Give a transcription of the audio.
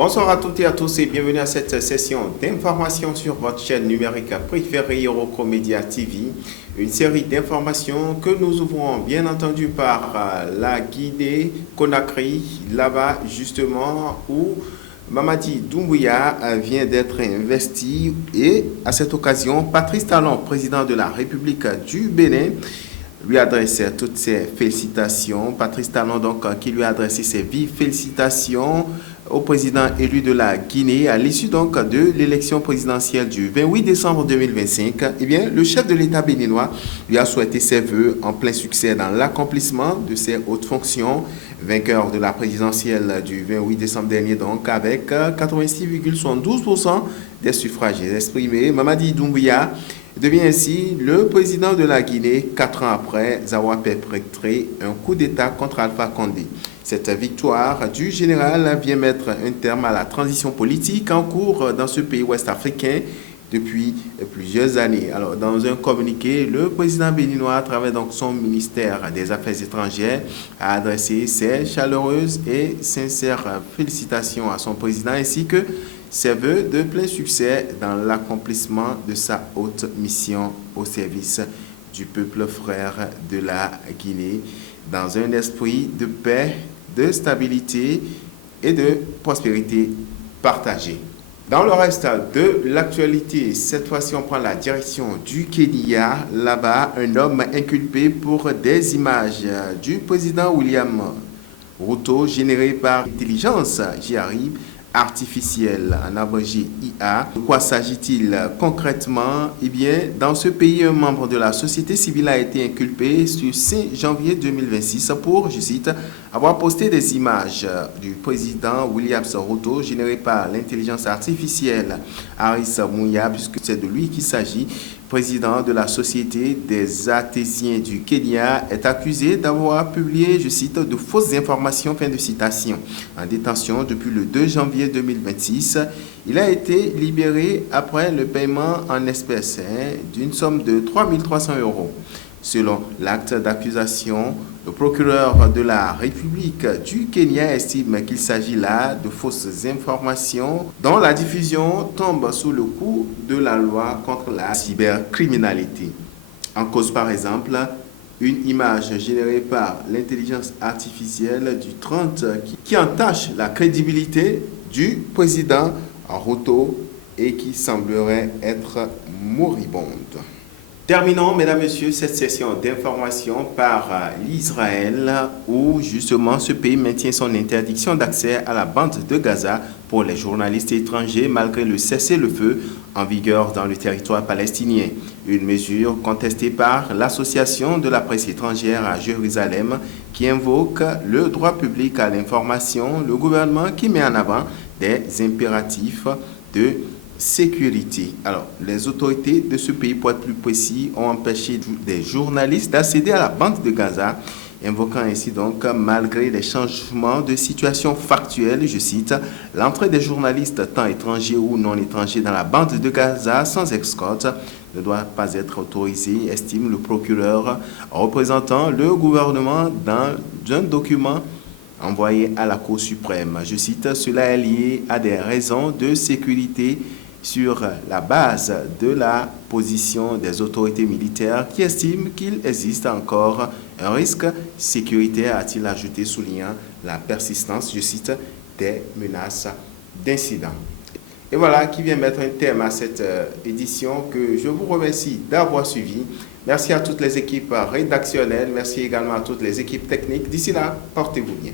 Bonsoir à toutes et à tous et bienvenue à cette session d'information sur votre chaîne numérique préférée Iroko Media TV. Une série d'informations que nous ouvrons bien entendu par la Guinée-Conakry, là-bas justement où Mamadi Doumbouya vient d'être investi et à cette occasion, Patrice Talon, président de la République du Bénin, lui adresse toutes ses félicitations. Patrice Talon donc qui lui a adressé ses vives félicitations au président élu de la Guinée à l'issue donc de l'élection présidentielle du 28 décembre 2025. Eh bien, le chef de l'État béninois lui a souhaité ses vœux en plein succès dans l'accomplissement de ses hautes fonctions. Vainqueur de la présidentielle du 28 décembre dernier donc avec 86,72% des suffrages exprimés, Mamadi Doumbouya devient ainsi le président de la Guinée 4 ans après avoir perpétré un coup d'État contre Alpha Condé. Cette victoire du général vient mettre un terme à la transition politique en cours dans ce pays ouest-africain depuis plusieurs années. Alors, dans un communiqué, le président béninois, à travers donc son ministère des Affaires étrangères, a adressé ses chaleureuses et sincères félicitations à son président ainsi que ses vœux de plein succès dans l'accomplissement de sa haute mission au service du peuple frère de la Guinée, dans un esprit de paix, de stabilité et de prospérité partagée. Dans le reste de l'actualité, cette fois-ci, on prend la direction du Kenya. Là-bas, un homme inculpé pour des images du président William Ruto générées par intelligence artificielle, en abrégé IA. De quoi s'agit-il concrètement? Eh bien, dans ce pays, un membre de la société civile a été inculpé sur 5 janvier 2026 pour, je cite, avoir posté des images du président William Ruto générées par l'intelligence artificielle Haris Mouya, puisque c'est de lui qu'il s'agit. Président de la Société des Artésiens du Kenya, est accusé d'avoir publié, je cite, de fausses informations, fin de citation. En détention depuis le 2 janvier 2026, il a été libéré après le paiement en espèces d'une somme de 3 300 €. Selon l'acte d'accusation, le procureur de la République du Kenya estime qu'il s'agit là de fausses informations dont la diffusion tombe sous le coup de la loi contre la cybercriminalité. En cause par exemple, une image générée par l'intelligence artificielle du 30 qui entache la crédibilité du président Ruto et qui semblerait être moribonde. Terminons, mesdames, messieurs, cette session d'information par l'Israël où justement ce pays maintient son interdiction d'accès à la bande de Gaza pour les journalistes étrangers malgré le cessez-le-feu en vigueur dans le territoire palestinien. Une mesure contestée par l'Association de la presse étrangère à Jérusalem qui invoque le droit public à l'information, le gouvernement qui met en avant des impératifs de sécurité. Alors, les autorités de ce pays, pour être plus précis, ont empêché des journalistes d'accéder à la bande de Gaza, invoquant ainsi donc, malgré les changements de situation factuelle, je cite, l'entrée des journalistes, tant étrangers ou non étrangers, dans la bande de Gaza sans escorte ne doit pas être autorisée, estime le procureur représentant le gouvernement dans un document envoyé à la Cour suprême. Je cite, cela est lié à des raisons de sécurité sur la base de la position des autorités militaires qui estiment qu'il existe encore un risque sécuritaire, a-t-il ajouté, soulignant la persistance, je cite, des menaces d'incidents. Et voilà qui vient mettre un terme à cette édition que je vous remercie d'avoir suivi. Merci à toutes les équipes rédactionnelles, merci également à toutes les équipes techniques. D'ici là, portez-vous bien.